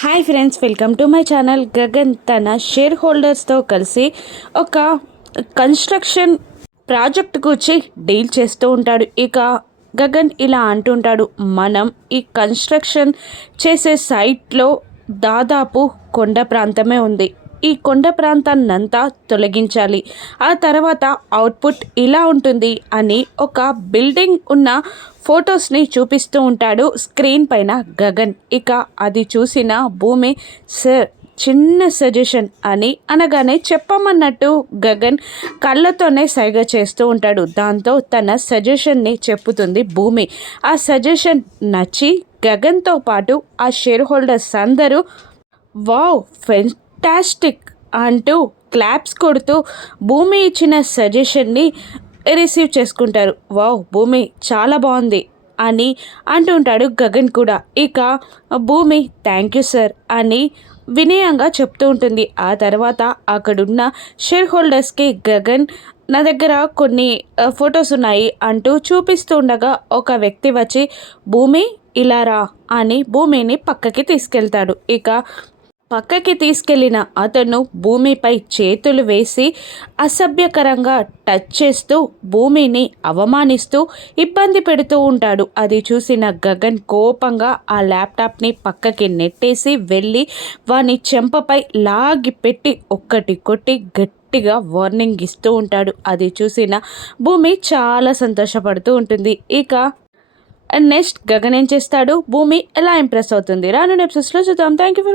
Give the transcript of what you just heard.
Hi friends, welcome to my channel. Gagan తన share హోల్డర్స్తో కలిసి ఒక కన్స్ట్రక్షన్ ప్రాజెక్ట్ గురించి డీల్ చేస్తూ ఉంటాడు. ఇక గగన్ ఇలా అంటుంటాడు, మనం ఈ కన్స్ట్రక్షన్ చేసే సైట్లో దాదాపు కొండ ప్రాంతమే ఉంది. ఈ కొండ ప్రాంతాన్నంతా తొలగించాలి. ఆ తర్వాత అవుట్పుట్ ఇలా ఉంటుంది అని ఒక బిల్డింగ్ ఉన్న ఫొటోస్ని చూపిస్తూ ఉంటాడు స్క్రీన్ పైన గగన్. ఇక అది చూసిన భూమి, సార్ చిన్న సజెషన్ అని అనగానే చెప్పమన్నట్టు గగన్ కళ్ళతోనే సైగ చేస్తూ ఉంటాడు. దాంతో తన సజెషన్ని చెప్పుతుంది భూమి. ఆ సజెషన్ నచ్చి గగన్తో పాటు ఆ షేర్ హోల్డర్స్ అందరూ వావ్ ఫెంటాస్టిక్ అంటూ క్లాప్స్ కొడుతూ భూమి ఇచ్చిన సజెషన్ని రిసీవ్ చేసుకుంటారు. వావ్ భూమి చాలా బాగుంది అని అంటుంటాడు గగన్ కూడా. ఇక భూమి థ్యాంక్ యూ సార్ అని వినయంగా చెప్తూ ఉంటుంది. ఆ తర్వాత అక్కడున్న షేర్ హోల్డర్స్కి గగన్ నా దగ్గర కొన్ని ఫొటోస్ ఉన్నాయి అంటూ చూపిస్తూ ఉండగా ఒక వ్యక్తి వచ్చి భూమి ఇలా రా అని భూమిని పక్కకి తీసుకెళ్తాడు. ఇక పక్కకి తీసుకెళ్లిన అతను భూమిపై చేతులు వేసి అసభ్యకరంగా టచ్ చేస్తూ భూమిని అవమానిస్తూ ఇబ్బంది పెడుతూ ఉంటాడు. అది చూసిన గగన్ కోపంగా ఆ ల్యాప్టాప్ని పక్కకి నెట్టేసి వెళ్ళి వాని చెంపపై లాగి పెట్టి ఒక్కటి కొట్టి గట్టిగా వార్నింగ్ ఇస్తూ ఉంటాడు. అది చూసిన భూమి చాలా సంతోషపడుతూ ఉంటుంది. ఇక నెక్స్ట్ గగన్ ఏం చేస్తాడు, భూమి ఎలా ఇంప్రెస్ అవుతుంది రాను ఎపిసోడ్స్లో చూద్దాం. Thank you.